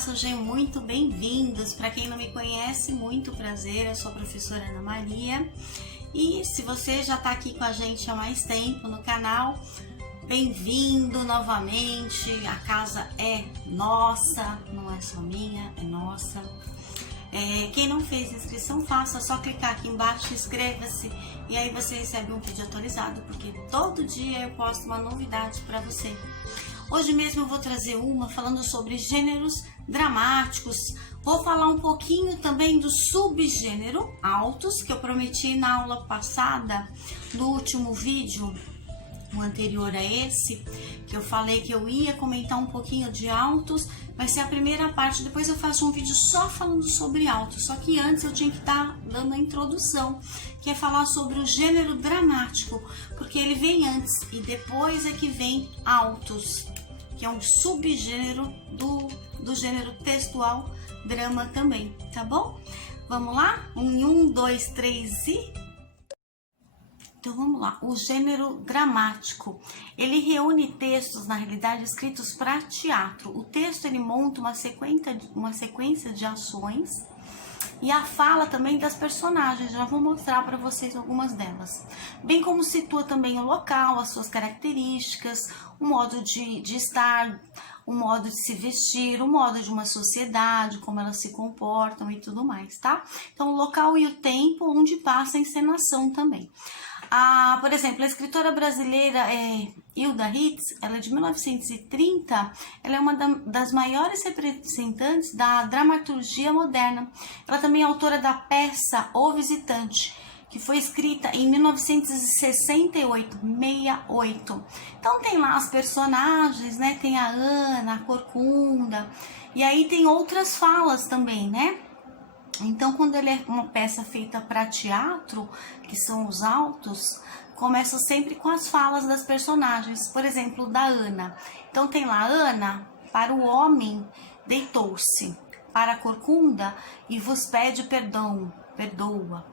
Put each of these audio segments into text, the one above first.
sejam muito bem-vindos. Para quem não me conhece, muito prazer, eu sou a professora Ana Maria. E se você já está aqui com a gente há mais tempo no canal, bem-vindo novamente. A casa é nossa, não é só minha, é nossa. Quem não fez inscrição, faça, é só clicar aqui embaixo, inscreva-se e aí você recebe um vídeo atualizado, porque todo dia eu posto uma novidade para você. Hoje mesmo eu vou trazer uma falando sobre gêneros dramáticos. Vou falar um pouquinho também do subgênero altos, que eu prometi na aula passada, no último vídeo, o anterior a esse, que eu falei que eu ia comentar um pouquinho de altos. Vai ser a primeira parte, depois eu faço um vídeo só falando sobre altos. Só que antes eu tinha que estar dando a introdução, que é falar sobre o gênero dramático, porque ele vem antes e depois é que vem altos, que é um subgênero do gênero textual drama também, tá bom? Vamos lá? 1, 2, 3 e... Então vamos lá, o gênero dramático, ele reúne textos, na realidade, escritos para teatro. O texto, ele monta uma sequência de ações e a fala também das personagens. Já vou mostrar para vocês algumas delas. Bem como situa também o local, as suas características, o modo de estar, o modo de se vestir, o modo de uma sociedade, como elas se comportam e tudo mais, tá? Então o local e o tempo onde passa a encenação também. Por exemplo, a escritora brasileira Hilda Hitz, ela é de 1930, ela é uma das maiores representantes da dramaturgia moderna. Ela também é autora da peça O Visitante, que foi escrita em 1968. Então tem lá as personagens, né? Tem a Ana, a Corcunda, e aí tem outras falas também, né? Então, quando ele é uma peça feita para teatro, que são os altos, começa sempre com as falas das personagens. Por exemplo, da Ana. Então, tem lá, Ana, para o homem, deitou-se. Para a Corcunda, e vos pede perdão, perdoa.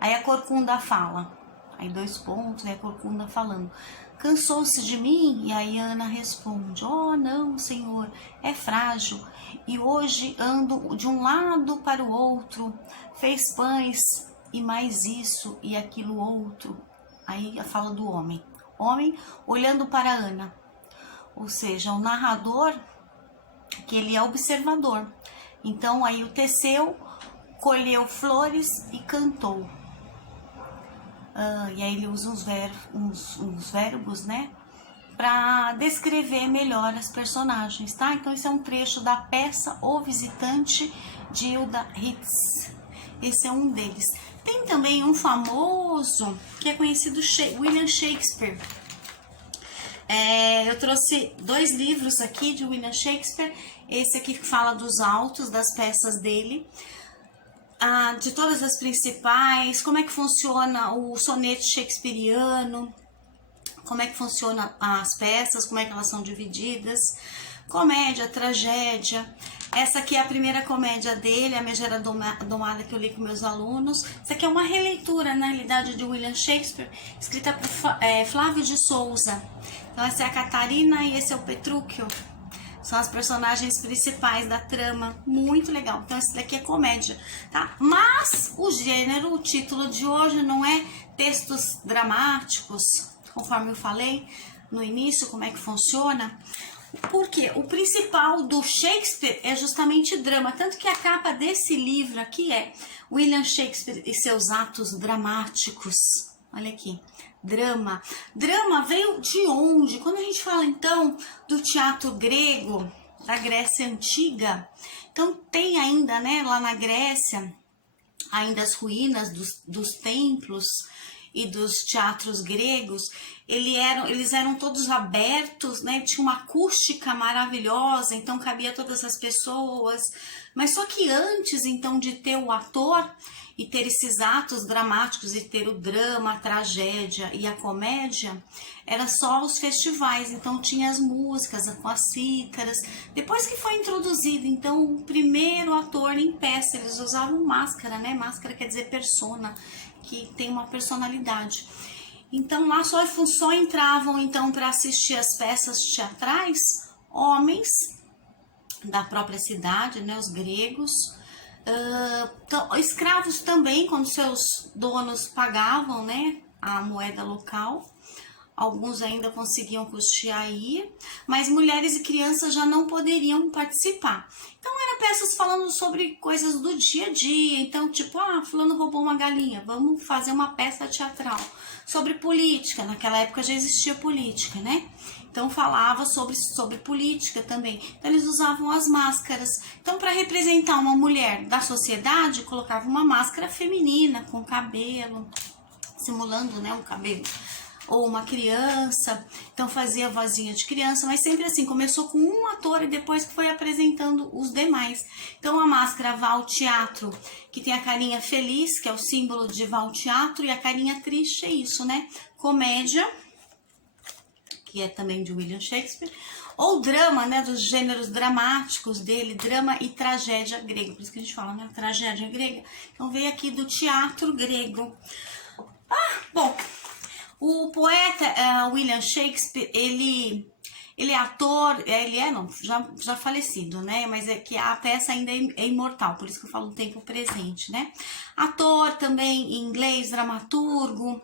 Aí a Corcunda fala, aí 2 pontos, e a Corcunda falando. Cansou-se de mim? E aí Ana responde, oh não, senhor, é frágil, e hoje ando de um lado para o outro, fez pães, e mais isso e aquilo outro. Aí a fala do homem, olhando para Ana, ou seja, o narrador, que ele é observador. Então aí o Teseu colheu flores e cantou. E aí ele usa uns verbos, né, para descrever melhor as personagens, tá? Então esse é um trecho da peça O Visitante, de Hilda Hitz. Esse é um deles. Tem também um famoso, que é conhecido, William Shakespeare. Eu trouxe 2 livros aqui de William Shakespeare. Esse aqui que fala dos altos, das peças dele. De todas as principais, como é que funciona o soneto shakespeariano, como é que funciona as peças, como é que elas são divididas, comédia, tragédia. Essa aqui é a primeira comédia dele, A Megera Domada, que eu li com meus alunos. Essa aqui é uma releitura, na realidade, de William Shakespeare, escrita por Flávio de Souza. Então essa é a Catarina e esse é o Petrúquio. São as personagens principais da trama, muito legal. Então esse daqui é comédia, tá? Mas o gênero, o título de hoje não é textos dramáticos, conforme eu falei no início, como é que funciona. Porque o principal do Shakespeare é justamente drama, tanto que a capa desse livro aqui é William Shakespeare e seus atos dramáticos. Olha aqui, drama. Drama veio de onde? Quando a gente fala então do teatro grego, da Grécia Antiga, então tem ainda, né, lá na Grécia, ainda as ruínas dos templos e dos teatros gregos, eles eram todos abertos, né, tinha uma acústica maravilhosa, então cabia todas as pessoas, mas só que antes então de ter o ator e ter esses atos dramáticos e ter o drama, a tragédia e a comédia, era só os festivais, então tinha as músicas com as cítaras. Depois que foi introduzido, então, o primeiro ator em peça, eles usavam máscara, né? Máscara quer dizer persona, que tem uma personalidade. Então lá só entravam então para assistir as peças teatrais homens da própria cidade, né, os gregos. Então, escravos também, quando seus donos pagavam, né, a moeda local. Alguns ainda conseguiam custear ir, mas mulheres e crianças já não poderiam participar. Então eram peças falando sobre coisas do dia a dia. Então, tipo, fulano roubou uma galinha, vamos fazer uma peça teatral. Sobre política, naquela época já existia política, né? Então falava sobre política também. Então eles usavam as máscaras. Então, para representar uma mulher da sociedade, colocava uma máscara feminina com cabelo, simulando, né, um cabelo, ou uma criança. Então fazia vozinha de criança, mas sempre assim, começou com um ator e depois foi apresentando os demais. Então a máscara vá ao teatro, que tem a carinha feliz, que é o símbolo de vá ao teatro, e a carinha triste é isso, né? Comédia, que é também de William Shakespeare, ou drama, né, dos gêneros dramáticos dele, drama e tragédia grega, por isso que a gente fala, né, tragédia grega. Então veio aqui do teatro grego. Bom, o poeta William Shakespeare, ele é ator, já falecido, né? Mas é que a peça ainda é imortal, por isso que eu falo no tempo presente, né? Ator também em inglês, dramaturgo.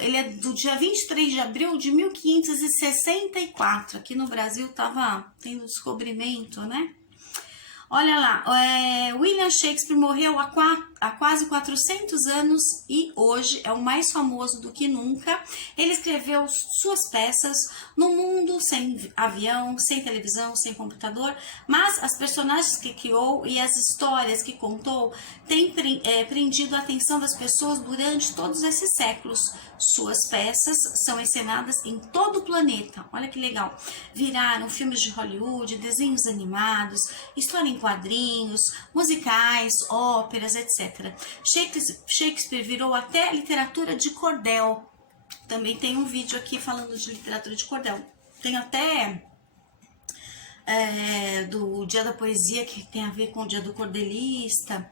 Ele é do dia 23 de abril de 1564. Aqui no Brasil tava tendo descobrimento, né? Olha lá, William Shakespeare morreu há quase 400 anos e hoje é o mais famoso do que nunca. Ele escreveu suas peças no mundo sem avião, sem televisão, sem computador, mas as personagens que criou e as histórias que contou têm prendido a atenção das pessoas durante todos esses séculos. Suas peças são encenadas em todo o planeta. Olha que legal. Viraram filmes de Hollywood, desenhos animados, história em quadrinhos, musicais, óperas, etc. Shakespeare virou até literatura de cordel. Também tem um vídeo aqui falando de literatura de cordel. Tem até do Dia da Poesia, que tem a ver com o Dia do Cordelista,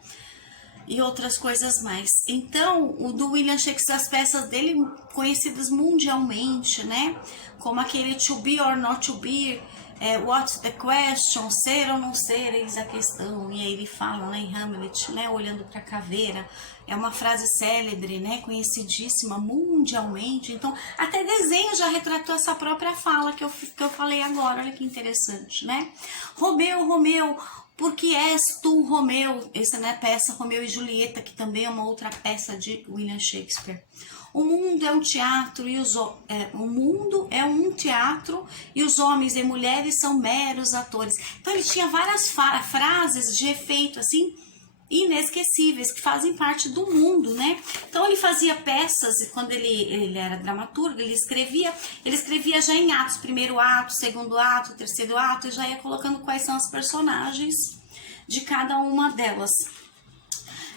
e outras coisas mais. Então, o do William Shakespeare, as peças dele conhecidas mundialmente, né? Como aquele To Be or Not To Be, What's the Question, ser ou não ser, eis a questão. E aí ele fala, né, em Hamlet, né, olhando para a caveira. É uma frase célebre, né, conhecidíssima mundialmente. Então, até desenho já retratou essa própria fala que eu falei agora. Olha que interessante, né? Romeu, Romeu, por que és tu, Romeu? Essa, né, peça Romeu e Julieta, que também é uma outra peça de William Shakespeare. O mundo é um teatro e os homens e mulheres são meros atores. Então ele tinha várias frases de efeito assim inesquecíveis que fazem parte do mundo, né? Então ele fazia peças e quando ele era dramaturgo, ele escrevia já em atos, primeiro ato, segundo ato, terceiro ato, e já ia colocando quais são os personagens de cada uma delas.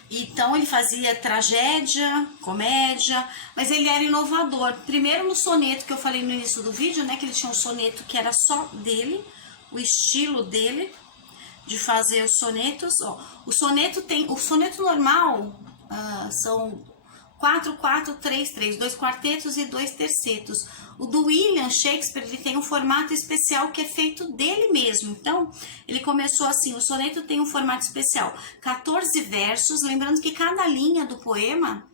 Então ele fazia tragédia, comédia, mas ele era inovador. Primeiro no soneto, que eu falei no início do vídeo, né, que ele tinha um soneto que era só dele, o estilo dele de fazer os sonetos. O soneto normal são 4, 4, 3, 3, 2 quartetos e 2 tercetos. O do William Shakespeare, ele tem um formato especial que é feito dele mesmo. Então, ele começou assim, o soneto tem um formato especial, 14 versos, lembrando que cada linha do poema,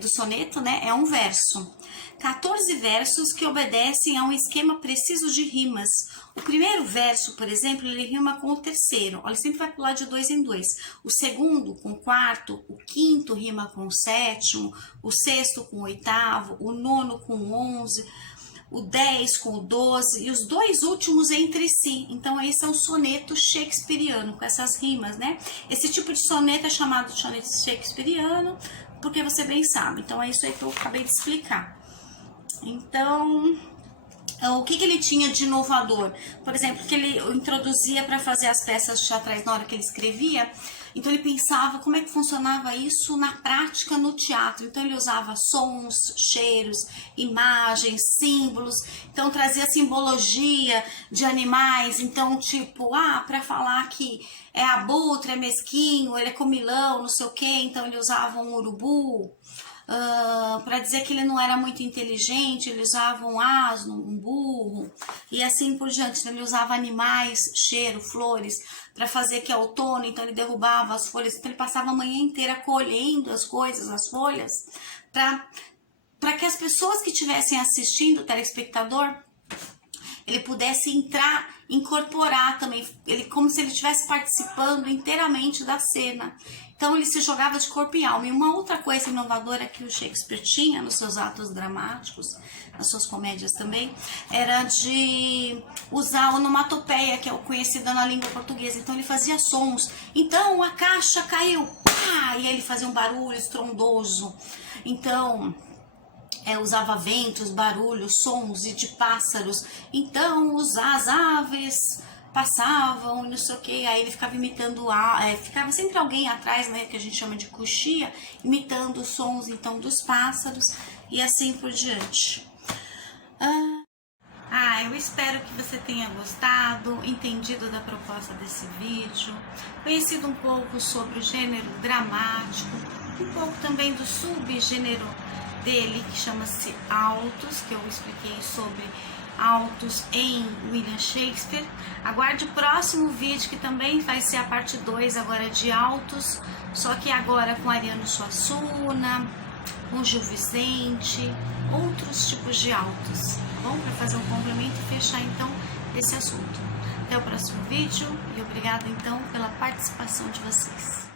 do soneto, né, é um verso. 14 versos que obedecem a um esquema preciso de rimas. O primeiro verso, por exemplo, ele rima com o terceiro. Ele sempre vai pular de 2 em 2. O segundo com o quarto, o quinto rima com o sétimo, o sexto com o oitavo, o nono com o 11, o 10 com o 12 e os dois últimos entre si. Então, esse é um soneto shakespeariano, com essas rimas, né? Esse tipo de soneto é chamado de soneto shakespeariano, porque você bem sabe. Então, é isso aí que eu acabei de explicar. Então, o que ele tinha de inovador? Por exemplo, que ele introduzia para fazer as peças teatrais na hora que ele escrevia. Então ele pensava como é que funcionava isso na prática no teatro. Então ele usava sons, cheiros, imagens, símbolos. Então trazia simbologia de animais. Então tipo, para falar que é abutre, é mesquinho, ele é comilão, não sei o quê. Então ele usava um urubu. para dizer que ele não era muito inteligente, ele usava um asno, um burro e assim por diante. Então, ele usava animais, cheiro, flores, para fazer que é outono, então ele derrubava as folhas, então ele passava a manhã inteira colhendo as coisas, as folhas, para que as pessoas que estivessem assistindo, o telespectador, ele pudesse entrar, incorporar também, ele, como se ele estivesse participando inteiramente da cena. Então ele se jogava de corpo e alma. E uma outra coisa inovadora que o Shakespeare tinha nos seus atos dramáticos, nas suas comédias também, era de usar a onomatopeia, que é conhecida na língua portuguesa. Então ele fazia sons. Então a caixa caiu, pá! E aí ele fazia um barulho estrondoso. Então usava ventos, barulhos, sons e de pássaros. Então as aves passavam e não sei o que, aí ele ficava imitando, ficava sempre alguém atrás, né, que a gente chama de coxia, imitando os sons então dos pássaros e assim por diante. Eu espero que você tenha gostado, entendido da proposta desse vídeo, conhecido um pouco sobre o gênero dramático, um pouco também do subgênero dele, que chama-se Autos, que eu expliquei sobre Autos em William Shakespeare. Aguarde o próximo vídeo, que também vai ser a parte 2 agora de Autos, só que agora com Ariano Suassuna, com Gil Vicente, outros tipos de autos, tá bom? Para fazer um complemento e fechar então esse assunto. Até o próximo vídeo e obrigada então pela participação de vocês.